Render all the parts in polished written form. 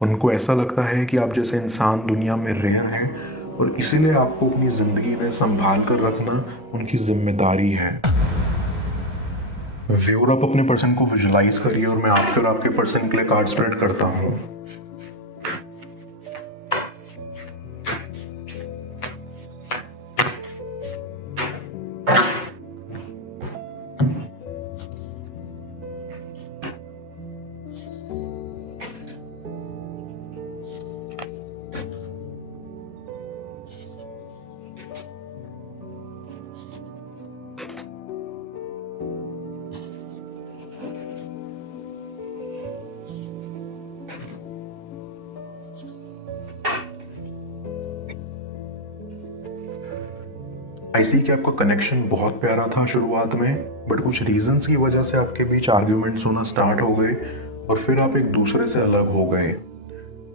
उनको ऐसा लगता है कि आप जैसे इंसान दुनिया में रेयर हैं और इसीलिए आपको अपनी ज़िंदगी में संभाल कर रखना उनकी ज़िम्मेदारी है। व्यूअर, आप अपने पर्सन को विजुलाइज करिए और मैं आपके और आपके पर्सन के लिए कार्ड स्प्रेड करता हूँ। आई सी कि आपका कनेक्शन बहुत प्यारा था शुरुआत में, बट कुछ रीजंस की वजह से आपके बीच आर्ग्यूमेंट्स होना स्टार्ट हो गए और फिर आप एक दूसरे से अलग हो गए।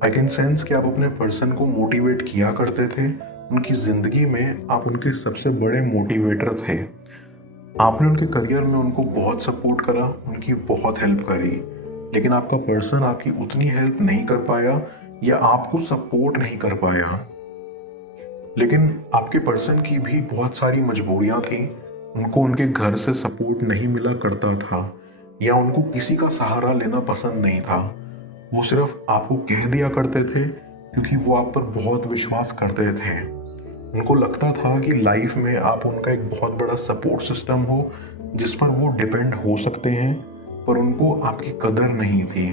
आई कैन सेंस कि आप अपने पर्सन को मोटिवेट किया करते थे। उनकी ज़िंदगी में आप उनके सबसे बड़े मोटिवेटर थे। आपने उनके करियर में उनको बहुत सपोर्ट करा, उनकी बहुत हेल्प करी, लेकिन आपका पर्सन आपकी उतनी हेल्प नहीं कर पाया या आपको सपोर्ट नहीं कर पाया। लेकिन आपके पर्सन की भी बहुत सारी मजबूरियां थी। उनको उनके घर से सपोर्ट नहीं मिला करता था या उनको किसी का सहारा लेना पसंद नहीं था। वो सिर्फ आपको कह दिया करते थे क्योंकि वो आप पर बहुत विश्वास करते थे। उनको लगता था कि लाइफ में आप उनका एक बहुत बड़ा सपोर्ट सिस्टम हो जिस पर वो डिपेंड हो सकते हैं, पर उनको आपकी कदर नहीं थी।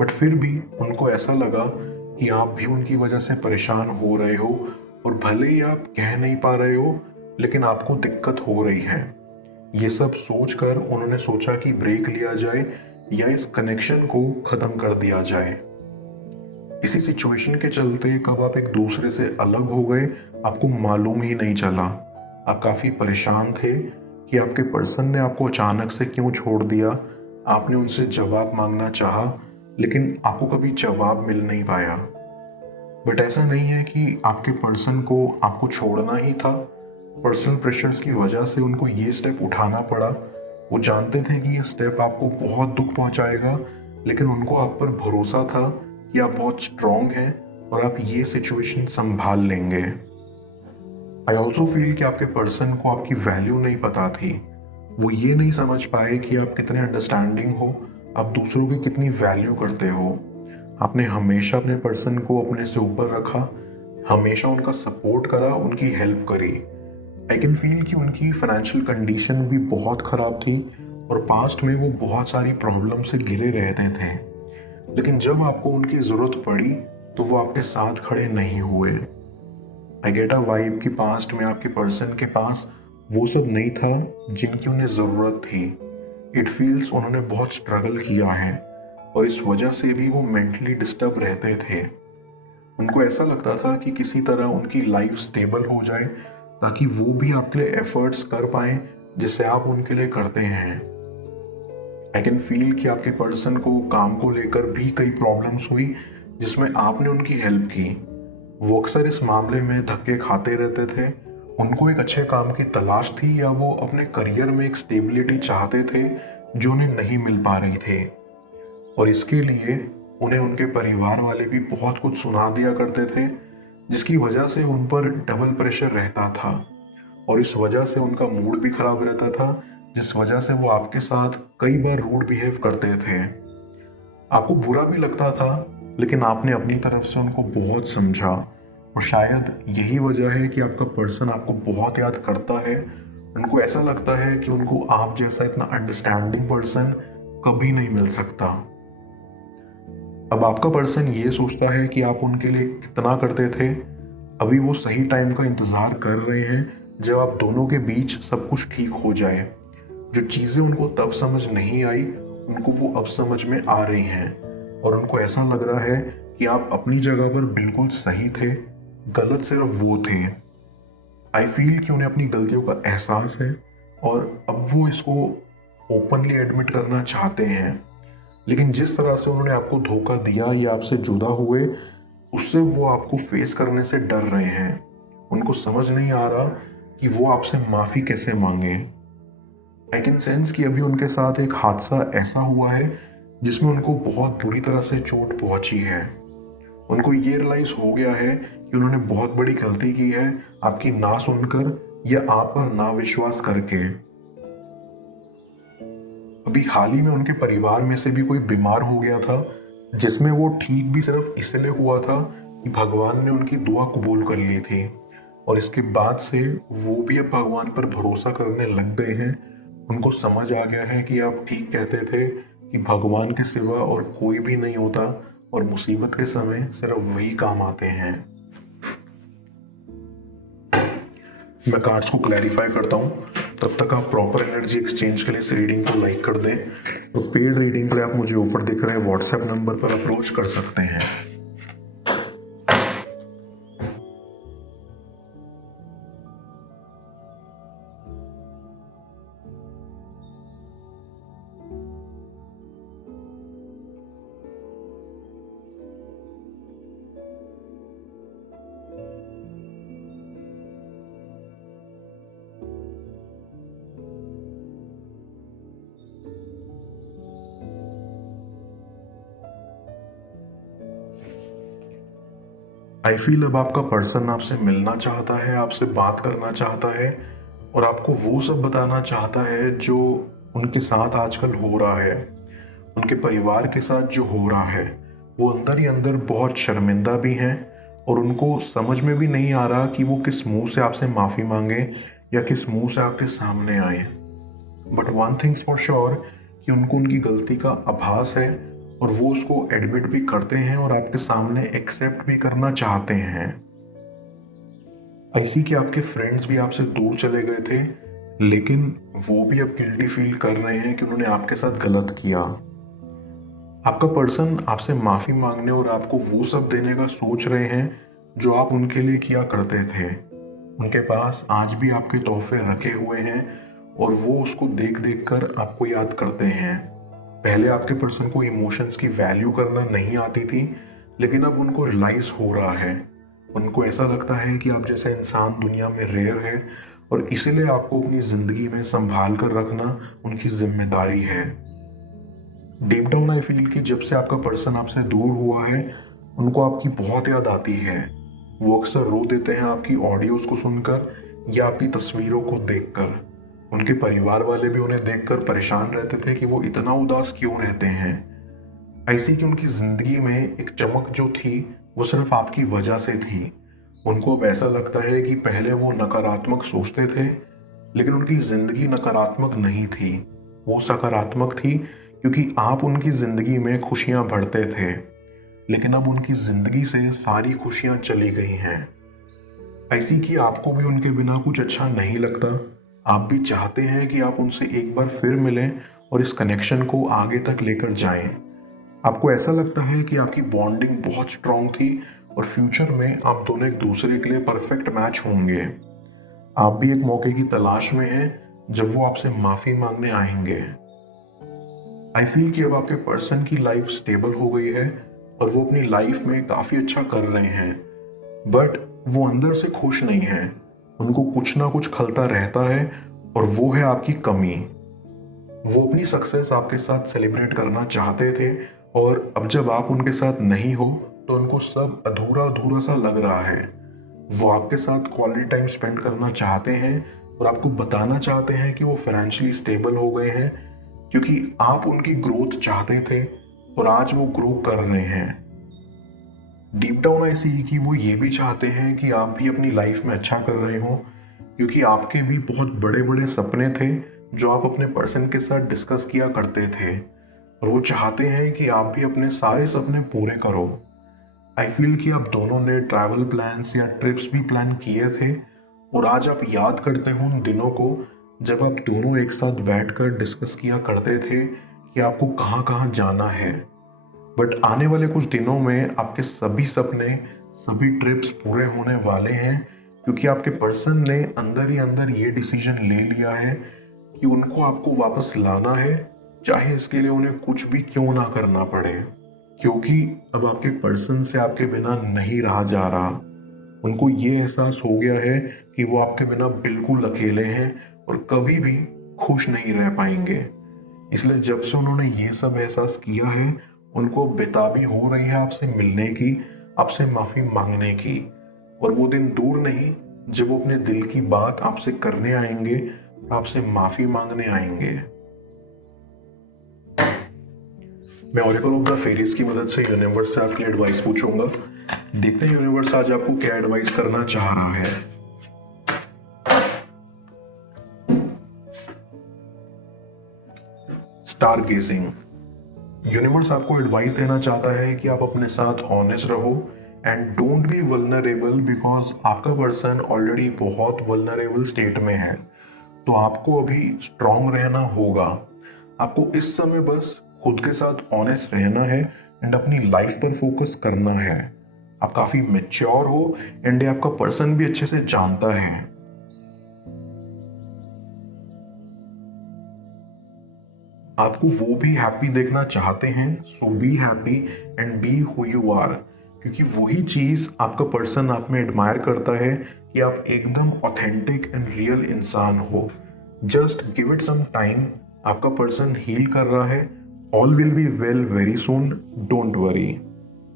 बट फिर भी उनको ऐसा लगा कि आप भी उनकी वजह से परेशान हो रहे हो और भले ही आप कह नहीं पा रहे हो लेकिन आपको दिक्कत हो रही है। ये सब सोचकर उन्होंने सोचा कि ब्रेक लिया जाए या इस कनेक्शन को ख़त्म कर दिया जाए। इसी सिचुएशन के चलते कब आप एक दूसरे से अलग हो गए आपको मालूम ही नहीं चला। आप काफ़ी परेशान थे कि आपके पर्सन ने आपको अचानक से क्यों छोड़ दिया। आपने उनसे जवाब मांगना चाहा लेकिन आपको कभी जवाब मिल नहीं पाया। बट ऐसा नहीं है कि आपके पर्सन को आपको छोड़ना ही था। पर्सनल प्रेशर्स की वजह से उनको ये स्टेप उठाना पड़ा। वो जानते थे कि ये स्टेप आपको बहुत दुख पहुंचाएगा, लेकिन उनको आप पर भरोसा था कि आप बहुत स्ट्रांग हैं और आप ये सिचुएशन संभाल लेंगे। आई ऑल्सो फील कि आपके पर्सन को आपकी वैल्यू नहीं पता थी। वो ये नहीं समझ पाए कि आप कितने अंडरस्टैंडिंग हो, आप दूसरों की कितनी वैल्यू करते हो। आपने हमेशा अपने पर्सन को अपने से ऊपर रखा, हमेशा उनका सपोर्ट करा, उनकी हेल्प करी। आई कैन फील कि उनकी फाइनेंशियल कंडीशन भी बहुत ख़राब थी और पास्ट में वो बहुत सारी प्रॉब्लम से घिरे रहते थे, लेकिन जब आपको उनकी ज़रूरत पड़ी तो वो आपके साथ खड़े नहीं हुए। आई गेट अ वाइब कि पास्ट में आपके पर्सन के पास वो सब नहीं था जिनकी उन्हें ज़रूरत थी। इट फील्स उन्होंने बहुत स्ट्रगल किया है और इस वजह से भी वो मेंटली डिस्टर्ब रहते थे। उनको ऐसा लगता था कि किसी तरह उनकी लाइफ स्टेबल हो जाए ताकि वो भी आपके लिए एफर्ट्स कर पाएं जिससे आप उनके लिए करते हैं। आई कैन फील कि आपके पर्सन को काम को लेकर भी कई प्रॉब्लम्स हुई जिसमें आपने उनकी हेल्प की। वो अक्सर इस मामले में धक्के खाते रहते थे। उनको एक अच्छे काम की तलाश थी या वो अपने करियर में एक स्टेबिलिटी चाहते थे जो उन्हें नहीं मिल पा रही थे, और इसके लिए उन्हें उनके परिवार वाले भी बहुत कुछ सुना दिया करते थे जिसकी वजह से उन पर डबल प्रेशर रहता था और इस वजह से उनका मूड भी खराब रहता था, जिस वजह से वो आपके साथ कई बार रूड बिहेव करते थे। आपको बुरा भी लगता था लेकिन आपने अपनी तरफ से उनको बहुत समझा और शायद यही वजह है कि आपका पर्सन आपको बहुत याद करता है। उनको ऐसा लगता है कि उनको आप जैसा इतना अंडरस्टैंडिंग पर्सन कभी नहीं मिल सकता। अब आपका पर्सन ये सोचता है कि आप उनके लिए कितना करते थे। अभी वो सही टाइम का इंतज़ार कर रहे हैं जब आप दोनों के बीच सब कुछ ठीक हो जाए। जो चीज़ें उनको तब समझ नहीं आई उनको वो अब समझ में आ रही हैं और उनको ऐसा लग रहा है कि आप अपनी जगह पर बिल्कुल सही थे, गलत सिर्फ वो थे। आई फील कि उन्हें अपनी गलतियों का एहसास है और अब वो इसको ओपनली एडमिट करना चाहते हैं, लेकिन जिस तरह से उन्होंने आपको धोखा दिया या आपसे जुदा हुए उससे वो आपको फेस करने से डर रहे हैं। उनको समझ नहीं आ रहा कि वो आपसे माफ़ी कैसे मांगे। आई कैन सेंस कि अभी उनके साथ एक हादसा ऐसा हुआ है जिसमें उनको बहुत बुरी तरह से चोट पहुंची है। उनको ये रियलाइज हो गया है कि उन्होंने बहुत बड़ी गलती की है आपकी ना सुनकर या आप पर ना विश्वास करके। अभी हाल ही में उनके परिवार में से भी कोई बीमार हो गया था, जिसमें वो ठीक भी सिर्फ इसलिए हुआ था कि भगवान ने उनकी दुआ कबूल कर ली थी। और इसके बाद से वो भी अब भगवान पर भरोसा करने लग गए हैं। उनको समझ आ गया है कि आप ठीक कहते थे कि भगवान के सिवा और कोई भी नहीं होता और मुसीबत के समय सिर्फ वही काम आते हैं। मैं कार्ड्स को क्लैरिफाई करता हूँ, तब तक आप प्रॉपर एनर्जी एक्सचेंज के लिए इस रीडिंग को लाइक कर दें। तो पेड रीडिंग के लिए आप मुझे ऊपर दिख रहे व्हाट्सएप नंबर पर अप्रोच कर सकते हैं। आई फील अब आपका पर्सन आपसे मिलना चाहता है, आपसे बात करना चाहता है और आपको वो सब बताना चाहता है जो उनके साथ आजकल हो रहा है, उनके परिवार के साथ जो हो रहा है। वो अंदर ही अंदर बहुत शर्मिंदा भी हैं और उनको समझ में भी नहीं आ रहा कि वो किस मुंह से आपसे माफ़ी मांगे या किस मुंह से आपके सामने आए। But one things for sure कि उनको उनकी गलती का आभास है और वो उसको एडमिट भी करते हैं और आपके सामने एक्सेप्ट भी करना चाहते हैं। ऐसी कि आपके फ्रेंड्स भी आपसे दूर चले गए थे, लेकिन वो भी अब गिल्टी फील कर रहे हैं कि उन्होंने आपके साथ गलत किया। आपका पर्सन आपसे माफी मांगने और आपको वो सब देने का सोच रहे हैं जो आप उनके लिए किया करते थे। उनके पास आज भी आपके तोहफे रखे हुए हैं और वो उसको देख देख कर आपको याद करते हैं। पहले आपके पर्सन को इमोशंस की वैल्यू करना नहीं आती थी, लेकिन अब उनको रियलाइज हो रहा है। उनको ऐसा लगता है कि आप जैसा इंसान दुनिया में रेयर है और इसीलिए आपको अपनी जिंदगी में संभाल कर रखना उनकी जिम्मेदारी है। डीप डाउन आई फील कि जब से आपका पर्सन आपसे दूर हुआ है, उनको आपकी बहुत याद आती है। वो अक्सर रो देते हैं आपकी ऑडियोज को सुनकर या आपकी तस्वीरों को देखकर। उनके परिवार वाले भी उन्हें देखकर परेशान रहते थे कि वो इतना उदास क्यों रहते हैं। ऐसी कि उनकी जिंदगी में एक चमक जो थी वो सिर्फ आपकी वजह से थी। उनको अब ऐसा लगता है कि पहले वो नकारात्मक सोचते थे, लेकिन उनकी जिंदगी नकारात्मक नहीं थी, वो सकारात्मक थी, क्योंकि आप उनकी जिंदगी में खुशियां भरते थे। लेकिन अब उनकी जिंदगी से सारी खुशियां चली गई हैं। ऐसी कि आपको भी उनके बिना कुछ अच्छा नहीं लगता। आप भी चाहते हैं कि आप उनसे एक बार फिर मिलें और इस कनेक्शन को आगे तक लेकर जाएं। आपको ऐसा लगता है कि आपकी बॉन्डिंग बहुत स्ट्रांग थी और फ्यूचर में आप दोनों एक दूसरे के लिए परफेक्ट मैच होंगे। आप भी एक मौके की तलाश में हैं जब वो आपसे माफी मांगने आएंगे। आई फील कि अब आपके पर्सन की लाइफ स्टेबल हो गई है और वो अपनी लाइफ में काफी अच्छा कर रहे हैं, बट वो अंदर से खुश नहीं है। उनको कुछ ना कुछ खलता रहता है और वो है आपकी कमी। वो अपनी सक्सेस आपके साथ सेलिब्रेट करना चाहते थे और अब जब आप उनके साथ नहीं हो तो उनको सब अधूरा अधूरा सा लग रहा है। वो आपके साथ क्वालिटी टाइम स्पेंड करना चाहते हैं और आपको बताना चाहते हैं कि वो फाइनेंशियली स्टेबल हो गए हैं, क्योंकि आप उनकी ग्रोथ चाहते थे और आज वो ग्रो कर रहे हैं। डीप डाउन ऐसी ही कि वो ये भी चाहते हैं कि आप भी अपनी लाइफ में अच्छा कर रहे हो, क्योंकि आपके भी बहुत बड़े बड़े सपने थे जो आप अपने पर्सन के साथ डिस्कस किया करते थे और वो चाहते हैं कि आप भी अपने सारे सपने पूरे करो। आई फील कि आप दोनों ने ट्रैवल प्लान्स या ट्रिप्स भी प्लान किए थे और आज आप याद करते हो उन दिनों को जब आप दोनों एक साथ बैठकर डिस्कस किया करते थे कि आपको कहाँ कहाँ जाना है। बट आने वाले कुछ दिनों में आपके सभी सपने, सभी ट्रिप्स पूरे होने वाले हैं, क्योंकि आपके पर्सन ने अंदर ही अंदर ये डिसीजन ले लिया है कि उनको आपको वापस लाना है, चाहे इसके लिए उन्हें कुछ भी क्यों ना करना पड़े। क्योंकि अब आपके पर्सन से आपके बिना नहीं रहा जा रहा। उनको ये एहसास हो गया है कि वो आपके बिना बिल्कुल अकेले हैं और कभी भी खुश नहीं रह पाएंगे। इसलिए जब से उन्होंने ये सब एहसास किया है, उनको बेताबी हो रही है आपसे मिलने की, आपसे माफी मांगने की। और वो दिन दूर नहीं जब वो अपने दिल की बात आपसे करने आएंगे और आपसे माफी मांगने आएंगे। मैं ऑरेकल ऑफ द फेरीज की मदद से यूनिवर्स से आपके लिए एडवाइस पूछूंगा। देखते हैं यूनिवर्स आज आपको क्या एडवाइस करना चाह रहा है। Star gazing. यूनिवर्स आपको एडवाइस देना चाहता है कि आप अपने साथ ऑनेस्ट रहो and don't be vulnerable, because आपका पर्सन ऑलरेडी बहुत वल्नरेबल स्टेट में है। तो आपको अभी स्ट्रांग रहना होगा। आपको इस समय बस खुद के साथ ऑनेस्ट रहना है एंड अपनी लाइफ पर फोकस करना है। आप काफी मैच्योर हो एंड आपका पर्सन भी अच्छे से जानता है। आपको वो भी हैप्पी देखना चाहते हैं, so be happy and be who you are, क्योंकि वही चीज आपका पर्सन आप में एडमायर करता है कि आप एकदम ऑथेंटिक एंड रियल इंसान हो। Just give it some time. आपका पर्सन हील कर रहा है। All will be well very soon, don't worry.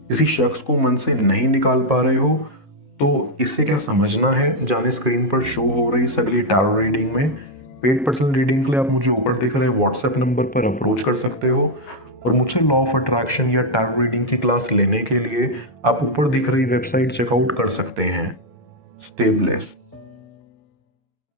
किसी शख्स को मन से नहीं निकाल पा रहे हो तो इससे क्या समझना है, जाने स्क्रीन पर शो हो रही सगली टैरो रीडिंग में। पेड पर्सनल रीडिंग के लिए आप मुझे ऊपर दिख रहे व्हाट्सएप नंबर पर अप्रोच कर सकते हो और मुझसे लॉ ऑफ अट्रैक्शन या टैरो रीडिंग की क्लास लेने के लिए आप ऊपर दिख रही वेबसाइट चेकआउट कर सकते हैं। Stay blessed.